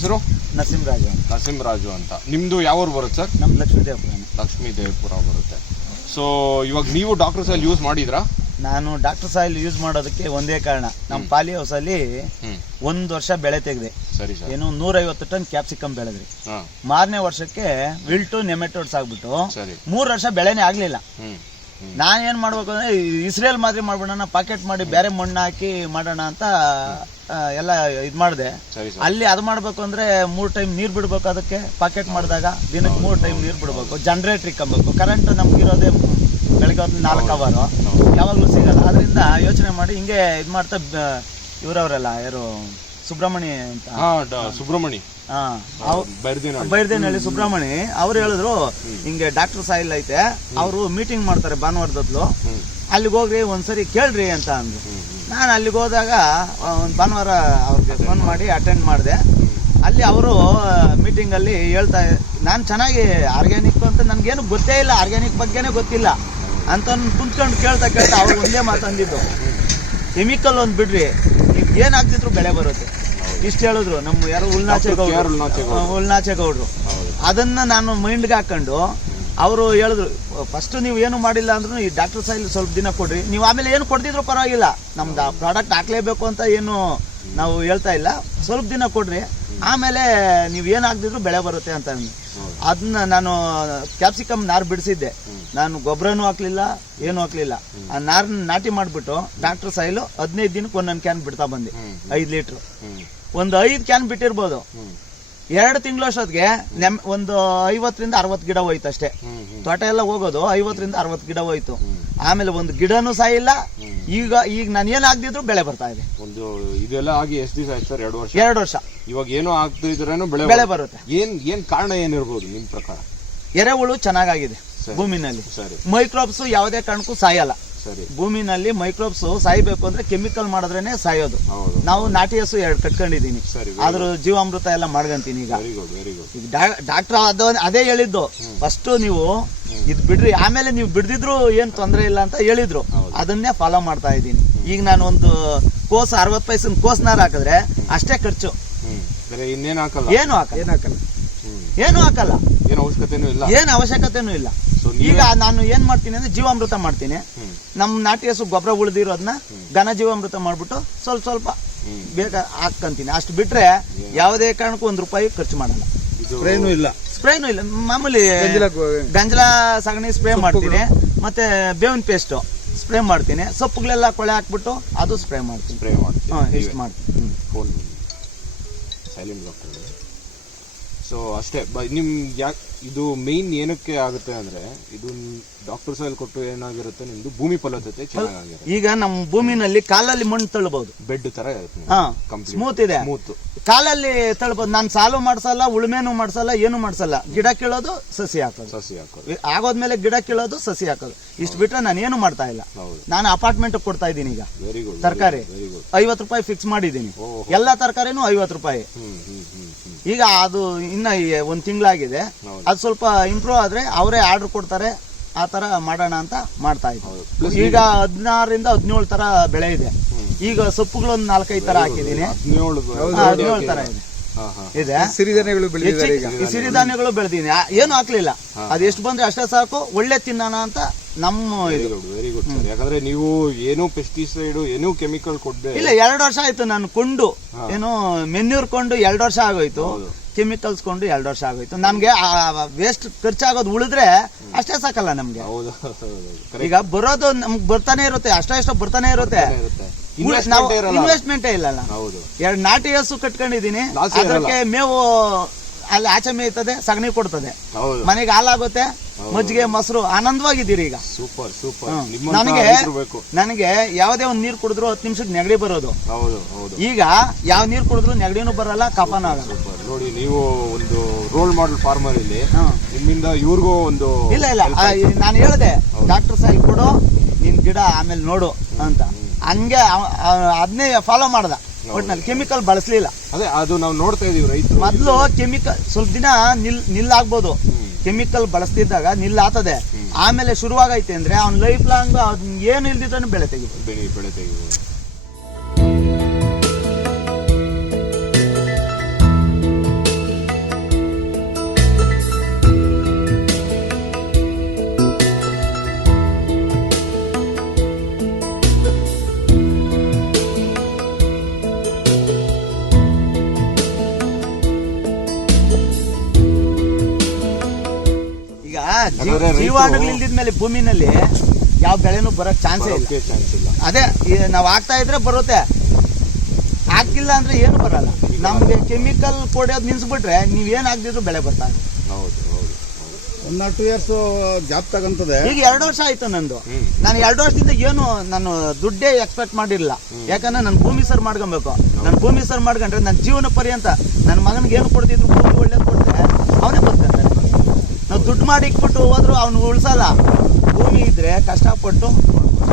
ಹೆಸರು? ನರಸಿಂಹರಾಜು ಅಂತ. ನರಸಿಂಹರಾಜು ಅಂತ. ನಿಮ್ದು ಯಾವ ಊರು ಬರುತ್ತೆ ಸರ್? ನಮ್ಮ ಲಕ್ಷ್ಮೀದೇವಪುರನೇ ಲಕ್ಷ್ಮೀ ದೇವಪುರ ಬರುತ್ತೆ. ಸೊ ಇವಾಗ ನೀವು ಡಾಕ್ಟರ್ ಸಾಯಿಲ್ ಯೂಸ್ ಮಾಡಿದ್ರಾ? ನಾನು ಡಾಕ್ಟರ್ ಸಾಯಿಲ್ ಯೂಸ್ ಮಾಡೋದಕ್ಕೆ ಒಂದೇ ಕಾರಣ. ನಮ್ಮ ಪಾಲಿ ಹೌಸ್ ಅಲ್ಲಿ ಒಂದು ವರ್ಷ ಬೆಳೆ ತೆಗೆದೆ. ಸರಿ ಸರ್. ಏನು ನೂರೈವತ್ತು ಟನ್ ಕ್ಯಾಪ್ಸಿಕಮ್ ಬೆಳೆದ್ರಿ. ಮಾರನೇ ವರ್ಷಕ್ಕೆ ವಿಲ್ಟು ನೆಮೆಟೋಡ್ಸ್ ಆಗ್ಬಿಟ್ಟು ಮೂರ್ ವರ್ಷ ಬೆಳೆನೇ ಆಗಲಿಲ್ಲ. ಹ್ಮ್. ಹ್ಮ್. ನಾನು ಏನು ಮಾಡ್ಬೇಕು ಅಂದ್ರೆ ಇಸ್ರೇಲ್ ಮಾದರಿ ಮಾಡ್ಬಿಡೋಣ ಪಾಕೆಟ್ ಮಾಡಿ ಬೇರೆ ಮಣ್ಣು ಹಾಕಿ ಮಾಡೋಣ ಅಂತ ಎಲ್ಲ ಇದು ಮಾಡಿದೆ. ಅಲ್ಲಿ ಅದು ಮಾಡ್ಬೇಕು ಅಂದ್ರೆ ಮೂರ್ ಟೈಮ್ ನೀರ್ ಬಿಡ್ಬೇಕು ಅದಕ್ಕೆ. ಪಾಕೆಟ್ ಮಾಡಿದಾಗ ದಿನಕ್ಕೆ ಮೂರ್ ಟೈಮ್ ನೀರ್ ಬಿಡ್ಬೇಕು. ಜನರೇಟರ್ ಇಕ್ಕಬೇಕು. ಕರೆಂಟ್ ನಮ್ಗ್ ಇರೋದೇ ಬೆಳಗ್ಗೆ ಹೊತ್ತು ನಾಲ್ಕು ಅವರು ಯಾವಾಗಲೂ ಸಿಗಲ್ಲ. ಅದರಿಂದ ಯೋಚನೆ ಮಾಡಿ ಹಿಂಗೆ ಇದು ಮಾಡ್ತಾ ಇವರವರೆಲ್ಲ ಯಾರು ಸುಬ್ರಹ್ಮಣಿ ಅಂತ. ಸುಬ್ರಹ್ಮಣಿ. ಬೈರ್ದೇನಹಳ್ಳಿ. ಸುಬ್ರಹ್ಮಣಿ ಅವ್ರು ಹೇಳಿದ್ರು ಹಿಂಗೆ ಡಾಕ್ಟರ್ ಸಾಯಿಲ್ ಐತೆ ಅವರು ಮೀಟಿಂಗ್ ಮಾಡ್ತಾರೆ ಭಾನುವಾರದತ್ಲು. ಅಲ್ಲಿಗೆ ಹೋಗ್ರಿ ಒಂದ್ಸರಿ ಕೇಳ್ರಿ ಅಂತ ಅಂದ್ರು. ನಾನು ಅಲ್ಲಿಗೆ ಹೋದಾಗ ಒಂದು ಭಾನುವಾರ ಅವ್ರಿಗೆ ಫೋನ್ ಮಾಡಿ ಅಟೆಂಡ್ ಮಾಡಿದೆ. ಅಲ್ಲಿ ಅವರು ಮೀಟಿಂಗಲ್ಲಿ ಹೇಳ್ತಾ ನಾನು ಚೆನ್ನಾಗಿ ಆರ್ಗ್ಯಾನಿಕ್ ಅಂತ ನನಗೇನು ಗೊತ್ತೇ ಇಲ್ಲ ಆರ್ಗ್ಯಾನಿಕ್ ಬಗ್ಗೆನೇ ಗೊತ್ತಿಲ್ಲ. ಅಂತ ಕುಂತ್ಕೊಂಡು ಕೇಳ್ತಾ ಕೇಳ್ತಾ ಅವ್ರು ಒಂದೇ ಮಾತಂದಿದ್ದು ಕೆಮಿಕಲ್ ಒಂದು ಬಿಡ್ರಿ ಈಗ ಏನು ಹಾಕ್ತಿದ್ರು ಬೆಳೆ ಬರುತ್ತೆ. ಇಷ್ಟು ಹೇಳಿದ್ರು ನಮ್ಮ ಯಾರು ಉಲ್ನಾಚೆ ಗೌಡ್ರು. ಉಲ್ನಾಚೆ ಗೌಡ್ರು ಅದನ್ನ ನಾನು ಮೈಂಡ್ಗೆ ಹಾಕೊಂಡು ಅವರು ಹೇಳಿದ್ರು ಫಸ್ಟ್ ನೀವು ಏನು ಮಾಡಿಲ್ಲ ಅಂದ್ರೂ ಈ ಡಾಕ್ಟರ್ ಸಾಯಿಲ್ ಸ್ವಲ್ಪ ದಿನ ಕೊಡ್ರಿ. ನೀವು ಆಮೇಲೆ ಏನು ಕೊಡ್ತಿದ್ರು ಪರವಾಗಿಲ್ಲ. ನಮ್ದು ಪ್ರಾಡಕ್ಟ್ ಹಾಕ್ಲೇಬೇಕು ಅಂತ ಏನು ನಾವು ಹೇಳ್ತಾ ಇಲ್ಲ. ಸ್ವಲ್ಪ ದಿನ ಕೊಡ್ರಿ. ಆಮೇಲೆ ನೀವು ಏನು ಬೆಳೆ ಬರುತ್ತೆ ಅಂತ. ಅದನ್ನ ನಾನು ಕ್ಯಾಪ್ಸಿಕಮ್ ನಾರು ಬಿಡಿಸಿದ್ದೆ. ನಾನು ಗೊಬ್ಬರನೂ ಹಾಕ್ಲಿಲ್ಲ, ಏನು ಹಾಕ್ಲಿಲ್ಲ. ಆ ನಾರನ್ನ ನಾಟಿ ಮಾಡಿಬಿಟ್ಟು ಡಾಕ್ಟರ್ ಸಾಯಿಲು ಹದಿನೈದು ದಿನಕ್ಕೆ ಒಂದೊಂದು ಕ್ಯಾನ್ ಬಿಡ್ತಾ ಬಂದೆ. ಐದು ಲೀಟ್ರು. ಒಂದು ಐದು ಕ್ಯಾನ್ ಬಿಟ್ಟಿರ್ಬೋದು. ಎರಡು ತಿಂಗಳು ಅಷ್ಟೊತ್ತಿಗೆ ನೆಮ್ ಒಂದು ಐವತ್ತರಿಂದ ಅರವತ್ತು ಗಿಡ ಹೋಯ್ತು ಅಷ್ಟೇ. ತೋಟ ಎಲ್ಲ ಹೋಗೋದು ಐವತ್ತರಿಂದ ಅರವತ್ತು ಗಿಡ ಹೋಯ್ತು. ಆಮೇಲೆ ಒಂದು ಗಿಡನೂ ಸಹ ಇಲ್ಲ. ಈಗ ಈಗ ನಾನು ಏನು ಆಗ್ದಿದ್ರು ಬೆಳೆ ಬರ್ತಾ ಇದೆ. ಒಂದು ಇದೆಲ್ಲ ಆಗಿ ಎಷ್ಟು ದಿವಸ ಆಯ್ತು ಸರ್? ಎರಡು ವರ್ಷ? ಎರಡು ವರ್ಷ. ಇವಾಗ ಏನೋ ಆಗ್ತಿದ್ರೇನು ಬೆಳೆ ಬೆಳೆ ಬರುತ್ತೆ. ಏನ್ ಏನ್ ಕಾರಣ ಏನಿರ್ಬೋದು ನಿಮ್ಮ ಪ್ರಕಾರ? ಎರೆಹುಳು ಚೆನ್ನಾಗಾಗಿದೆ ಭೂಮಿನಲ್ಲಿ. ಸರಿ. ಮೈಕ್ರೋಬ್ಸ್ ಯಾವುದೇ ಕಾರಣಕ್ಕೂ ಸಾಯಲ್ಲ. ಸರಿ. ಭೂಮಿನಲ್ಲಿ ಮೈಕ್ರೋಬ್ಸ್ ಸಾಯ್ಬೇಕು ಅಂದ್ರೆ ಕೆಮಿಕಲ್ ಮಾಡಿದ್ರೇನೆ ಸಾಯೋದು. ಹೌದು. ನಾವು ನಾಟಿ ಹಸು ಎರಡು ಕಟ್ಕೊಂಡಿದೀನಿ. ಸರಿ ಆದ್ರೂ ಜೀವಾಮೃತ ಎಲ್ಲ ಮಾಡ್ಕೊಂತೀನಿ ಈಗ. ವೆರಿ ಗುಡ್ ವೆರಿ ಗುಡ್ ಈಗ ಡಾಕ್ಟರ್ ಅದು ಅದೇ ಹೇಳಿದ್ದು. ಫಸ್ಟ್ ನೀವು ಇದು ಬಿಡ್ರಿ ಆಮೇಲೆ ನೀವು ಬಿಡ್ದಿದ್ರು ಏನ್ ತೊಂದರೆ ಇಲ್ಲ ಅಂತ ಹೇಳಿದ್ರು. ಅದನ್ನೇ ಫಾಲೋ ಮಾಡ್ತಾ ಇದ್ದೀನಿ. ಈಗ ನಾನು ಒಂದು ಕೋಸ್ ಅರವತ್ತು ಪೈಸನ್ ಕೋಸ್ನಾರ ಹಾಕಿದ್ರೆ ಅಷ್ಟೇ ಖರ್ಚು. ಇನ್ನೇನು ಇನ್ನೇನ್ ಹಾಕಲ್ಲ? ಏನು ಹಾಕಲ್ಲ. ಏನು ಹಾಕಲ್ಲ. ಏನ್ ಅವಶ್ಯಕತೆನೂ ಇಲ್ಲ. ಏನು ಅವಶ್ಯಕತೆನೂ ಇಲ್ಲ. ಈಗ ನಾನು ಏನ್ ಮಾಡ್ತೀನಿ ಅಂದ್ರೆ ಜೀವಾಮೃತ ಮಾಡ್ತೀನಿ. ಹ್ಮ್ ನಮ್ ನಾಟಿ ಹಸು ಗೊಬ್ಬರ ಉಳಿದಿರೋದನ್ನ ಘನ ಜೀವಾಮೃತ ಮಾಡ್ಬಿಟ್ಟು ಸ್ವಲ್ಪ ಸ್ವಲ್ಪ ಬೇಗ ಹಾಕ್ಕಂತೀನಿ. ಅಷ್ಟು ಬಿಟ್ರೆ ಯಾವುದೇ ಕಾರಣಕ್ಕೂ ಒಂದು ರೂಪಾಯಿ ಖರ್ಚು ಮಾಡಲ್ಲ. ಸ್ಪ್ರೇನು ಇಲ್ಲ. ಸ್ಪ್ರೇನು ಇಲ್ಲ. ಮಾಮೂಲಿ ಗಂಜಲ ಸಗಣಿ ಸ್ಪ್ರೇ ಮಾಡ್ತೀನಿ. ಮತ್ತೆ ಬೇವಿನ ಪೇಸ್ಟ್ ಸ್ಪ್ರೇ ಮಾಡ್ತೀನಿ. ಸೊಪ್ಪುಗಳೆಲ್ಲ ಕೊಳೆ ಹಾಕ್ಬಿಟ್ಟು ಅದು ಸ್ಪ್ರೇ ಮಾಡ್ತೀನಿ. ಸ್ಪ್ರೇ ಮಾಡ್ತೀನಿ. ಹಾಂ ಇಷ್ಟು ಮಾಡ್ತೀನಿ. ಹ್ಞೂ ಸೈಲೆಂಟ್ ಡಾಕ್ಟರ್ ಸೊ ಅಷ್ಟೇ. ಬ- ನಿಮ್ಗೆ ಯಾಕೆ ಇದು ಮೇನ್ ಏನಕ್ಕೆ ಆಗುತ್ತೆ ಅಂದ್ರೆ ಇದು ಡಾಕ್ಟರ್ ಅಲ್ಲಿ ಕೊಟ್ಟು ಏನಾಗಿರುತ್ತೆ ನಿಮ್ದು ಭೂಮಿ ಫಲವತ್ತತೆ ಚೆನ್ನಾಗಿರುತ್ತೆ ಈಗ ನಮ್ಮ ಭೂಮಿನಲ್ಲಿ ಕಾಲಲ್ಲಿ ಮಣ್ಣು ತಳ್ಬಹುದು ಬೆಡ್ ತರ ಇರುತ್ತೆ. ಹಾ ಕಂಪ್ಲೀಟ್ ಸ್ಮೂತ್ ಇದೆ. ಸ್ಮೂತ್ ಕಾಲಲ್ಲಿ ತಳ್ಬೋದು. ನಾನು ಸಾಲು ಮಾಡ್ಸಲ್ಲ ಉಳುಮೆನೂ ಮಾಡ್ಸಲ್ಲ ಏನು ಮಾಡ್ಸಲ್ಲ. ಗಿಡ ಕೀಳೋದು ಸಸಿ ಹಾಕೋದು. ಸಸಿ ಹಾಕೋದು. ಆಗೋದ್ಮೇಲೆ ಗಿಡ ಕೀಳೋದು ಸಸಿ ಹಾಕೋದು. ಇಷ್ಟು ಬಿಟ್ರೆ ನಾನು ಏನು ಮಾಡ್ತಾ ಇಲ್ಲ. ಹೌದು. ನಾನು ಅಪಾರ್ಟ್ಮೆಂಟ್ ಕೊಡ್ತಾ ಇದ್ದೀನಿ ಈಗ. ತರಕಾರಿ. ಐವತ್ತು ರೂಪಾಯಿ ಫಿಕ್ಸ್ ಮಾಡಿದ್ದೀನಿ. ಎಲ್ಲ ತರಕಾರಿನೂ ಐವತ್ತು ರೂಪಾಯಿ. ಈಗ ಅದು ಇನ್ನ ಒಂದು ತಿಂಗಳಾಗಿದೆ. ಅದು ಸ್ವಲ್ಪ ಇಂಪ್ರೂವ್ ಆದ್ರೆ ಅವರೇ ಆರ್ಡರ್ ಕೊಡ್ತಾರೆ ಆ ತರ ಮಾಡೋಣ ಅಂತ ಮಾಡ್ತಾ ಇದ್ದೀವಿ ಈಗ ಹದಿನಾರರಿಂದ ಹದಿನೇಳು ತರ ಬೆಳೆ ಇದೆ. ಈಗ ಸೊಪ್ಪುಗಳು ಒಂದ್ ನಾಲ್ಕೈದು ತರ ಹಾಕಿದೀನಿ ಹದಿನೇಳು ತರ. ಇದೆ. ಇದೆ. ಸಿರಿಧಾನ್ಯಗಳು ಸಿರಿಧಾನ್ಯಗಳು ಬೆಳೆದಿದೆ ಏನು ಹಾಕ್ಲಿಲ್ಲ. ಅದು ಎಷ್ಟು ಬಂದ್ರೆ ಅಷ್ಟೇ ಸಾಕು ಒಳ್ಳೆ ತಿನ್ನೋಣ ಅಂತ ನಮ್ಮ very good very good sir ಯಾಕಂದ್ರೆ ನೀವು ಏನು ಪೆಸ್ಟಿಸೈಡ್ ಏನು ಕೆಮಿಕಲ್ ಕೊಡ್ಬೇಕು ಇಲ್ಲ ಎರಡು ವರ್ಷ ಆಯ್ತು ನಾನು ಕೊಂಡು. ಏನು ಮೆನ್ಯೂರ್ ಕೊಂಡು ಎರಡು ವರ್ಷ ಆಗೋಯ್ತು. ಕೆಮಿಕಲ್ಸ್ ಕೊಂಡು ಎರಡು ವರ್ಷ ಆಗೋಯ್ತು. ನಮ್ಗೆ ವೇಸ್ಟ್ ಖರ್ಚಾಗೋದು ಉಳಿದ್ರೆ ಅಷ್ಟೇ ಸಾಕಲ್ಲ ನಮ್ಗೆ. ಹೌದು ಈಗ ಬರೋದು ನಮ್ಗೆ ಬರ್ತಾನೆ ಇರುತ್ತೆ ಅಷ್ಟೇ ಅಷ್ಟೋ ಬರ್ತಾನೆ ಇರುತ್ತೆ. ಇನ್ವೆಸ್ಟ್ಮೆಂಟ್ ಇಲ್ಲಲ್ಲ. ಹೌದು. ಎರಡು ನಾಟಿ ಹಸು ಕಟ್ಕೊಂಡಿದೀನಿ. ಅದಕ್ಕೆ ಮೇವು ಅಲ್ಲಿ ಆಚೆ ಮೇಯ್ತದೆ ಸಗಣಿ ಕೊಡ್ತದೆ. ಮನೆಗೆ ಹಾಲಾಗುತ್ತೆ. ಮಜ್ಜಿಗೆ ಮೊಸರು ಆನಂದವಾಗಿದ್ದೀರಿ ಈಗ. Super super. ನನಗೆ ನನಗೆ ಯಾವುದೇ ಒಂದು ನೀರು ಕುಡಿದ್ರು ಹತ್ತು ನಿಮಿಷಕ್ಕೆ ನೆಗಡಿ ಬರೋದು. ಹೌದು ಹೌದು. ಈಗ ಯಾವ ನೀರು ಕುಡಿದ್ರು ನೆಗಡಿನೂ ಬರಲ್ಲ ಕಫನೂ ಆಗಲ್ಲ. ಸೂಪರ್. ನೋಡಿ ನೀವು ಒಂದು ರೋಲ್ ಮಾಡೆಲ್ ಫಾರ್ಮರ್ ಇಲ್ಲಿ. ನಿಮ್ಮಿಂದ ಇವ್ರಿಗೂ ಒಂದು ಇಲ್ಲ ಇಲ್ಲ. ನಾನು ಹೇಳಿದೆ ಡಾಕ್ಟರ್ ಸಾಹೇಬ್ ಕೊಡು ನಿನ್ ಗಿಡ ಆಮೇಲೆ ನೋಡು ಅಂತ. ಹಂಗೆ ಅದನ್ನೇ ಫಾಲೋ ಮಾಡ್ದ. ಒಟ್ನಲ್ಲಿ ಕೆಮಿಕಲ್ ಬಳಸಲಿಲ್ಲ. ಅದೇ ಅದು ನಾವು ನೋಡ್ತಾ ಇದೀವಿ ರೈತರು. ಮೊದಲು ಕೆಮಿಕಲ್ ಸ್ವಲ್ಪ ದಿನ ನಿಲ್ ನಿಲ್ಲಾಗ್ಬೋದು. ಕೆಮಿಕಲ್ ಬಳಸ್ತಿದ್ದಾಗ ನಿಲ್ಲಾತದೆ. ಆಮೇಲೆ ಶುರುವಾಗೈತೆ ಅಂದ್ರೆ ಅವ್ನ ಲೈಫ್ ಲಾಂಗ್ ಏನು ಇಲ್ದಿದ್ದಾನು ಬೆಳೆ ತೆಗಿಬೋದು. ಬೆಳೆ ಬೆಳೆ ತೆಗಿಬೋದು. ಜೀವಾಣುಗಳು ಇಲ್ದಿದ್ಮೇಲೆ ಭೂಮಿನಲ್ಲಿ ಯಾವ ಬೆಳೆನೂ ಬರಕ್ ಚಾನ್ಸೇ ಇಲ್ಲ. ಬರೋಕ್ಕೆ ಚಾನ್ಸ್ ಇಲ್ಲ. ಅದೇ ನಾವು ಹಾಕ್ತಾ ಇದ್ರೆ ಬರುತ್ತೆ. ಹಾಕಿಲ್ಲ ಅಂದ್ರೆ ಏನು ಬರಲ್ಲ. ನಮ್ಗೆ ಕೆಮಿಕಲ್ ಕೊಡೋದು ನಿಲ್ಸ್ಬಿಟ್ರೆ ನೀವ್ ಏನ್ ಹಾಕ್ದಿದ್ರು ಬೆಳೆ ಬರ್ತಾ ಇದೆ ಹೌದು ಹೌದು one not two years job ತಗೊಂತದೆ. ಈಗ ಎರಡು ವರ್ಷ ಆಯ್ತು ನಂದು. ನಾನು ಎರಡು ವರ್ಷದಿಂದ ಏನು ನಾನು ದುಡ್ಡೇ ಎಕ್ಸ್ಪೆಕ್ಟ್ ಮಾಡಿರಲಿಲ್ಲ. ಯಾಕಂದ್ರೆ ನಾನು ಭೂಮಿ ಸರ್ ಮಾಡ್ಕೊಬೇಕು. ನಾನು ಭೂಮಿ ಸರ್ ಮಾಡ್ಕೊಂಡ್ರೆ ನನ್ನ ಜೀವನ ಪರ್ಯಂತ ನನ್ನ ಮಗನಿಗೆ ಏನು ಕೊಡ್ತಿದ್ರು? ಭೂಮಿ ಒಳ್ಳೇದು ದುಡ್ಡು ಮಾಡಿ ಇಟ್ಬಿಟ್ಟು ಹೋದ್ರು ಅವ್ನು ಉಳ್ಸಲ್ಲ. ಭೂಮಿ ಇದ್ರೆ ಕಷ್ಟಪಟ್ಟು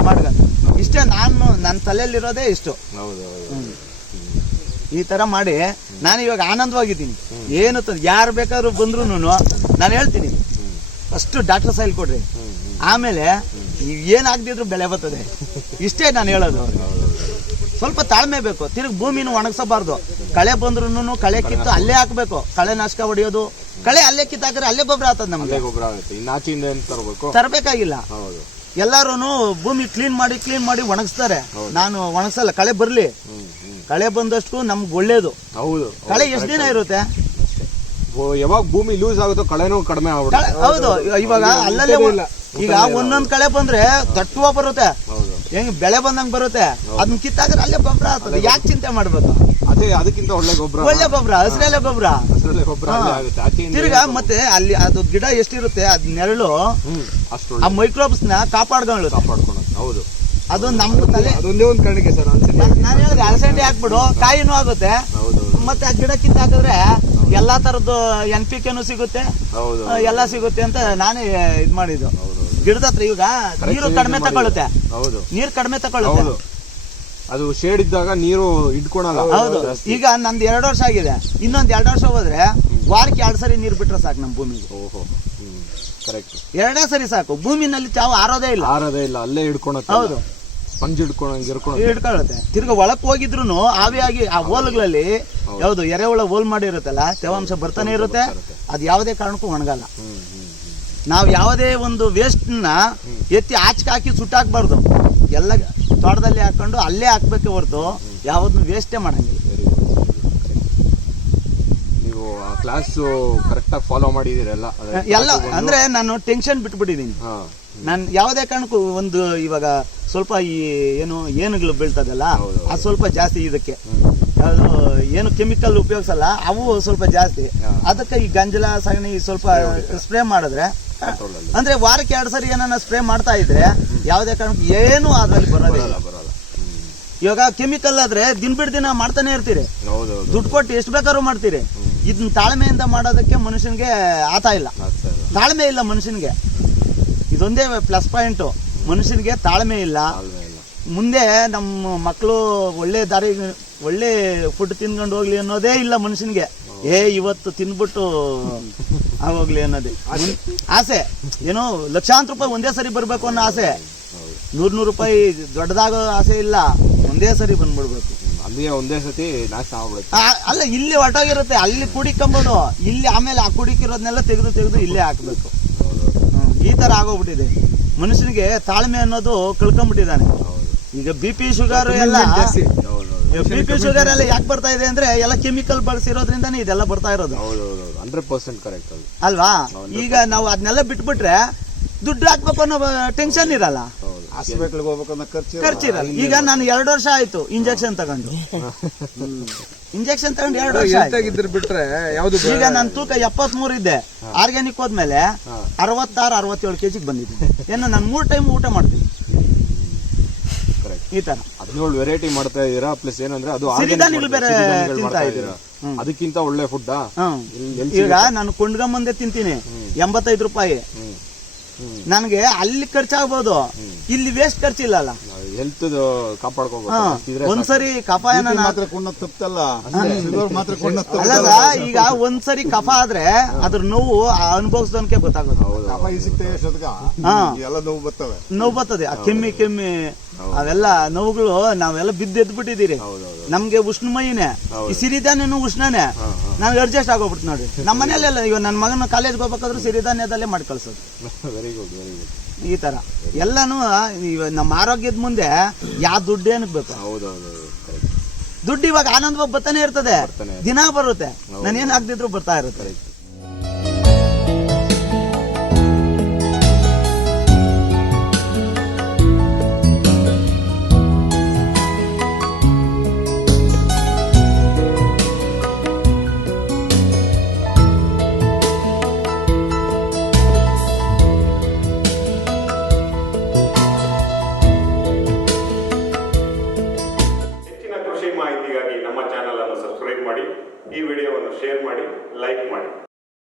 ಮಾಡ್ಕೊಂಡು ಇಷ್ಟೇ ನಾನು ನನ್ನ ತಲೆಯಲ್ಲಿರೋದೇ ಇಷ್ಟು. ಈ ತರ ಮಾಡಿ ನಾನು ಇವಾಗ ಆನಂದವಾಗಿದ್ದೀನಿ. ಏನು ಯಾರು ಬೇಕಾದ್ರೂ ಬಂದ್ರು ನಾನು ಹೇಳ್ತೀನಿ. ಫಸ್ಟ್ ಡಾಕ್ಟರ್ ಸೈಲ್ ಕೊಡ್ರಿ. ಆಮೇಲೆ ಬೆಲೆ ಬೆಳೆ ಬರ್ತದೆ. ಇಷ್ಟೇ ನಾನು ಹೇಳೋದು. ಸ್ವಲ್ಪ ತಾಳ್ಮೆ ಬೇಕು. ತಿರುಗಿ ಭೂಮಿನ ಒಣಗಿಸಬಾರ್ದು. ಕಳೆ ಬಂದ್ರು ಕಳೆ ಕಿತ್ತು ಅಲ್ಲೇ ಹಾಕಬೇಕು. ಕಳೆ ನಾಶಕ ಹೊಡೆಯೋದು ಕಳೆ ಅಲ್ಲೇ ಕಿತ್ತಾಕ್ರೆ ಅಲ್ಲೇ ಗೊಬ್ಬರ ಆಗ್ತದೆ ನಮ್ಗೆ. ಅಲ್ಲೇ ಗೊಬ್ಬರ ಆಗುತ್ತೆ. ಇನ್ನು ಆಚೆಯಿಂದ ಏನ್ ತರಬೇಕು? ತರಬೇಕಾಗಿಲ್ಲ. ಹೌದು. ಎಲ್ಲಾರು ಭೂಮಿ ಕ್ಲೀನ್ ಮಾಡಿ ಕ್ಲೀನ್ ಮಾಡಿ ಒಣಗಿಸ್ತಾರೆ. ನಾನು ಒಣಗಿಸಲ್ಲ ಕಳೆ ಬರ್ಲಿ. ಕಳೆ ಬಂದಷ್ಟು ನಮ್ಗೆ ಒಳ್ಳೇದು. ಹೌದು. ಕಳೆ ಎಷ್ಟು ದಿನ ಇರುತ್ತೆ? ಯಾವಾಗ ಭೂಮಿ ಲೂಸ್ ಆಗುತ್ತೋ ಕಳೆನೂ ಕಡಿಮೆ ಹೌದು ಇವಾಗ ಅಲ್ಲಲ್ಲೇ ಈಗ ಒಂದೊಂದ್ ಕಳೆ ಬಂದ್ರೆ ದಟ್ಟುವ ಬರುತ್ತೆ. ಹೌದು. ಹೆಂಗ್ ಬೆಳೆ ಬಂದಂಗ್ ಬರುತ್ತೆ. ಅದನ್ನ ಕಿತ್ತಾದ್ರೆ ಅಲ್ಲೇ ಗೊಬ್ಬರ ಆಗ್ತದೆ ಯಾಕೆ ಚಿಂತೆ ಮಾಡ್ಬೇಕು? ಅದೇ ಅದಕ್ಕಿಂತ ಒಳ್ಳೆ ಗೊಬ್ಬರ ಒಳ್ಳೆ ಗೊಬ್ಬರ ಹಸಿರೆಲೆ ಗೊಬ್ಬರ. ಹಸಿರೆಲೆ ಗೊಬ್ಬರ ಅಲ್ಲೇ ಆಗುತ್ತೆ. ತಿರ್ಗಾ ಮತ್ತೆ ಅಲ್ಲಿ ಅದು ಗಿಡ ಎಷ್ಟಿರುತ್ತೆ ಅದ್ ನೆರಳು ಹ್ಮ್ ಅಷ್ಟು ಆ ಮೈಕ್ರೋಬ್ಸ್ನ ಕಾಪಾಡ್ಕೊಳ್ಳುತ್ತೆ ಕಾಪಾಡ್ಕೊಳಕ್ಕೆ ಹೌದು. ಅದು ನಮ್ಮ ತಲೆ ಅದೊಂದೇ ಒಂದು ಕಾರಣಕ್ಕೆ ಸರ್ ನಾನು ಹೇಳಿದ್ರೆ ಅಲಸಂಡೆ ಹಾಕ್ಬಿಡು ಕಾಯಿನೂ ಆಗುತ್ತೆ. ಹೌದು ಮತ್ತೆ ಆ ಗಿಡ ಕಿತ್ತಾಕಿದ್ರೆ ಎಲ್ಲಾ ತರದ್ದು ಎನ್ ಪಿ ಕೆನು ಸಿಗುತ್ತೆ. ಹೌದು ಆ, ಎಲ್ಲ ಸಿಗುತ್ತೆ ಅಂತ ನಾನೇ ಇದ್ ಮಾಡಿದ್ದು. ಹೌದು ಗಿಡದ ಹತ್ರ ಈಗ ನೀರು ಕಡಿಮೆ ತಗೊಳುತ್ತೆ ಹೌದು. ನೀರ್ ಕಡಿಮೆ ತಗೊಳುತ್ತೆ ಹೌದು. ಅದು ಶೇಡ್ ಇದ್ದಾಗ ನೀರು ಇಟ್ಕೊಳಲ್ಲ. ಹೌದು. ಈಗ ನಂದು ಎರಡು ವರ್ಷ ಆಗಿದೆ. ಇನ್ನೊಂದು ಎರಡು ವರ್ಷ ಹೋದ್ರೆ ವಾರಕ್ಕೆ ಎರಡು ಸರಿ ನೀರು ಬಿಟ್ರೆ ಸಾಕು ನಮ್ಮ ಭೂಮಿಗೆ. ಓಹೋ. ಕರೆಕ್ಟ್ ಎರಡೇ ಸರಿ ಸಾಕು. ಭೂಮಿನಲ್ಲಿ ಚಾವು ಆರೋದೇ ಇಲ್ಲ. ಆರೋದೇ ಇಲ್ಲ. ಅಲ್ಲೇ ಹಿಡ್ಕೊಳತ್ತೆ ಹೌದು. ಸ್ಪಂಜ್ ಹಿಡ್ಕೊಳಂಗ್ ಹಿಡ್ಕೊಳತ್ತೆ ಹಿಡ್ಕೊಳ್ಳುತ್ತೆ ತಿರ್ಗ ಒಳಕ್ ಹೋಗಿದ್ರು ಆವಿಯಾಗಿ ಆ ಹೋಲ್ಗಳಲ್ಲಿ ಯಾವುದು ಎರೆಹುಳ ಹೋಲ್ ಮಾಡಿರುತ್ತಲ್ಲ ತೇವಾಂಶ ಬರ್ತಾನೆ ಇರುತ್ತೆ. ಅದು ಯಾವುದೇ ಕಾರಣಕ್ಕೂ ಒಣಗಲ್ಲ. ನಾವು ಯಾವುದೇ ಒಂದು ವೇಸ್ಟ್ನ ಎತ್ತಿ ಆಚೆಗೆ ಹಾಕಿ ಸುಟ್ಟಾಕ್ಬಾರ್ದು. ಎಲ್ಲ ತೋಟದಲ್ಲಿ ಹಾಕೊಂಡು ಅಲ್ಲೇ ಹಾಕ್ಬೇಕೆ ಹೊರತು ಯಾವ್ದನ್ನು ವೇಸ್ಟೇ ಮಾಡಂಗಿಲ್ಲ. ನೀವು ಆ ಕ್ಲಾಸ್ ಕರೆಕ್ಟಾಗಿ ಫಾಲೋ ಮಾಡಿದಿರಲ್ಲ ಎಲ್ಲ? ಅಂದ್ರೆ ನಾನು ಟೆನ್ಷನ್ ಬಿಟ್ಬಿಟ್ಟಿದ್ದೀನಿ ನಾನು ಯಾವುದೇ ಕಾರಣಕ್ಕೂ ಒಂದು ಇವಾಗ ಸ್ವಲ್ಪ ಈ ಏನು ಏನುಗಳು ಬೀಳ್ತದಲ್ಲ. ಅದು ಸ್ವಲ್ಪ ಜಾಸ್ತಿ ಇದಕ್ಕೆ. ಯಾವುದು ಏನು ಕೆಮಿಕಲ್ ಉಪಯೋಗಿಸಲ್ಲ ಅವು ಸ್ವಲ್ಪ ಜಾಸ್ತಿ. ಅದಕ್ಕೆ ಈ ಗಂಜಲ ಸಗಣಿ ಸ್ವಲ್ಪ ಸ್ಪ್ರೇ ಮಾಡಿದ್ರೆ ಅಂದ್ರೆ ವಾರಕ್ಕೆ ಎರಡು ಸರಿ ಏನನ್ನ ಸ್ಪ್ರೇ ಮಾಡ್ತಾ ಇದ್ರೆ ಯಾವುದೇ ಕಾರಣಕ್ಕೂ ಏನು ಅದ್ರಲ್ಲಿ ಬರೋದಿಲ್ಲ ಬರೋಲ್ಲ ಇವಾಗ ಕೆಮಿಕಲ್ ಆದ್ರೆ ದಿನ ಬಿಡ್ ದಿನ ಮಾಡ್ತಾನೆ ಇರ್ತೀರಿ. ದುಡ್ಡು ಕೊಟ್ಟು ಎಷ್ಟು ಬೇಕಾದ್ರೂ ಮಾಡ್ತೀರಿ. ಇದನ್ನ ತಾಳ್ಮೆಯಿಂದ ಮಾಡೋದಕ್ಕೆ ಮನುಷ್ಯನಿಗೆ ಆತ ಇಲ್ಲ. ತಾಳ್ಮೆ ಇಲ್ಲ ಮನುಷ್ಯನಿಗೆ. ಇದೊಂದೇ ಪ್ಲಸ್ ಪಾಯಿಂಟ್ ಮನುಷ್ಯನಿಗೆ ತಾಳ್ಮೆ ಇಲ್ಲ. ತಾಳ್ಮೆ ಇಲ್ಲ. ಮುಂದೆ ನಮ್ಮ ಮಕ್ಕಳು ಒಳ್ಳೆ ದಾರಿ ಒಳ್ಳೆ ಫುಡ್ ತಿನ್ಕೊಂಡು ಹೋಗ್ಲಿ ಅನ್ನೋದೇ ಇಲ್ಲ ಮನುಷ್ಯನಿಗೆ. ಏ ಇವತ್ತು ತಿನ್ಬಿಟ್ಟು ಆಗೋಗ್ಲಿ ಅನ್ನೋದೇ. ಆಸೆ. ಏನೋ ಲಕ್ಷಾಂತರ ರೂಪಾಯಿ ಒಂದೇ ಸರಿ ಬರಬೇಕು ಅನ್ನೋ ಆಸೆ. ನೂರ್ ನೂರು ರೂಪಾಯಿ ದೊಡ್ಡದಾಗೋ ಆಸೆ ಇಲ್ಲ. ಒಂದೇ ಸರಿ ಬಂದ್ಬಿಡ್ಬೇಕು. ಅಲ್ಲಿಗೆ ಒಂದೇ ಸತಿ ನಾಶ ಆಗ್ಬಿಡುತ್ತೆ. ಅಲ್ಲ ಇಲ್ಲಿ ಹೊಟ್ಟೋಗಿರುತ್ತೆ ಅಲ್ಲಿ ಕುಡಿಕೊಂಬೋದು. ಇಲ್ಲಿ ಆಮೇಲೆ ಆ ಕುಡಿಕಿರೋದ್ನೆಲ್ಲ ತೆಗೆದು ತೆಗೆದು ಇಲ್ಲೇ ಹಾಕ್ಬೇಕು. ಈ ತರ ಆಗೋಗ್ಬಿಟ್ಟಿದೆ. ಮನುಷ್ಯನಿಗೆ ತಾಳ್ಮೆ ಅನ್ನೋದು ಕಳ್ಕೊಂಡ್ಬಿಟ್ಟಿದ್ದಾನೆ. ಹೌದು ಈಗ ಬಿ ಪಿ ಶುಗರ್ ಎಲ್ಲ ಬಿ ಪಿ ಶುಗರ್ ಎಲ್ಲ ಯಾಕೆ ಬರ್ತಾ ಇದೆ ಅಂದ್ರೆ ಎಲ್ಲ ಕೆಮಿಕಲ್ ಬಳಸಿರೋದ್ರಿಂದಾನೇ ಇದೆಲ್ಲ ಬರ್ತಾ ಇರೋದು. ಹಂಡ್ರೆಡ್ ಪರ್ಸೆಂಟ್ ಕರೆಕ್ಟ್ ಅಲ್ವಾ? ಈಗ ನಾವು ಅದನ್ನೆಲ್ಲ ಬಿಟ್ಬಿಟ್ರೆ ದುಡ್ಡು ಹಾಕ್ಬೇಕು ಅನ್ನೋ ಟೆನ್ಷನ್ ಇರಲ್ಲ. ಖರ್ಚಿರಲ್ಲ. ಈಗ ನಾನು ಎರಡು ವರ್ಷ ಆಯ್ತು ಇಂಜೆಕ್ಷನ್ ತಗೊಂಡು. ಇಂಜೆಕ್ಷನ್ ತಗೊಂಡು ಎರಡು ವರ್ಷ ಬಿಟ್ರೆ ಯಾವ್ದು ಈಗ ನನ್ನ ತೂಕ ಎಪ್ಪತ್ ಮೂರ್ ಇದ್ದೆ ಆರ್ಗ್ಯಾನಿಕ್ ಹೋದ್ಮೇಲೆ. ಅರವತ್ತಾರು ಅರವತ್ತೇಳು ಕೆಜಿಗೆ ಬಂದಿದ್ದೆ ಏನು ನಾನು ಮೂರ್ ಟೈಮ್ ಊಟ ಮಾಡ್ತೀನಿ. ಈ ತರ. ಹದಿನೇಳು ವೆರೈಟಿ ಮಾಡ್ತಾ ಇದೀರಾ ಪ್ಲಸ್ ಏನಂದ್ರೆ ಅದು ಸಿರಿಧಾನ್ಯಗಳು ಬೇರೆ ತಿಂತಾ ಮಾಡ್ತಾ ಇದೀರಾ. ಇದೀರಾ ಅದಕ್ಕಿಂತ ಒಳ್ಳೆ ಫುಡ್ ಈಗ ನಾನು ಕೊಂಡ್ಕೊಂಬಂದೆ ತಿಂತೀನಿ. ಎಂಬತ್ತೈದು ರೂಪಾಯಿ. ನನಗೆ ಅಲ್ಲಿ ಖರ್ಚಾಗ್ಬೋದು. ಇಲ್ಲಿ ವೇಸ್ಟ್ ಖರ್ಚಿಲ್ಲಲ್ಲ. ಹೆಲ್ತ್ ಕಾಪಾಡ್ಕೋಬೇಕು. ಹಾ. ಅಷ್ಟಿದ್ರೆ ಒಂದ್ಸರಿ ಕಫಾಯನ ನಾ- ಮಾತ್ರ ಕೊಂಡೋದ್ ತಪ್ಪಲ್ಲ. ಶುಗರ್ ಮಾತ್ರ ಕೊಂಡೋದ್ ಅಲ್ಲ ಸರ್, ಈಗ ಒಂದ್ಸರಿ ಕಫ ಆದ್ರೆ ಅದ್ರ ನೋವು ಅನುಭವಿಸ್ದವನ್ಕೆ ಗೊತ್ತಾಗೋದು. ಕಫ. ಎಲ್ಲ ನೋವು ಬರ್ತವೆ. ನೋವು ಬರ್ತದೆ. ಕೆಮ್ಮಿ ಕೆಮ್ಮಿ ಅವೆಲ್ಲ ನೋವುಗಳು ನಾವೆಲ್ಲ ಬಿದ್ದು ಎದ್ಬಿಟ್ಟಿದ್ದೀರಿ. ಬಿಟ್ಟಿದ್ದೀರಿ ನಮ್ಗೆ ಉಷ್ಣಮಯಿನೇ. ಈ ಸಿರಿಧಾನ್ಯನು ಉಷ್ಣನೇ. ನಾವ್ ಅಡ್ಜಸ್ಟ್ ಆಗೋಗ್ಬಿಡ್ತು ನೋಡಿ. ನಮ್ಮ ಮನೆಯಲ್ಲೆಲ್ಲ ಇವಾಗ ನನ್ನ ಮಗನ ಕಾಲೇಜ್ಗೆ ಹೋಗ್ಬೇಕಾದ್ರೂ ಸಿರಿಧಾನ್ಯದಲ್ಲೇ ಮಾಡಿ ಕಳ್ಸೋದು ವೆರಿ ಗುಡ್ ವೆರಿ ಗುಡ್ ಈ ತರ. ಎಲ್ಲಾನು ನಮ್ಮ ಆರೋಗ್ಯದ ಮುಂದೆ ಯಾವ ದುಡ್ಡು ಏನಕ್ಕೆ ಬೇಕು ಹೌದೌದು ದುಡ್ಡು ಇವಾಗ ಆನಂದವಾಗಿ ಬರ್ತಾನೆ ಇರ್ತದೆ. ದಿನ ಬರುತ್ತೆ. ನಾನು ಏನ್ ಹಾಕ್ದಿದ್ರು ಬರ್ತಾ ಇರುತ್ತೆ.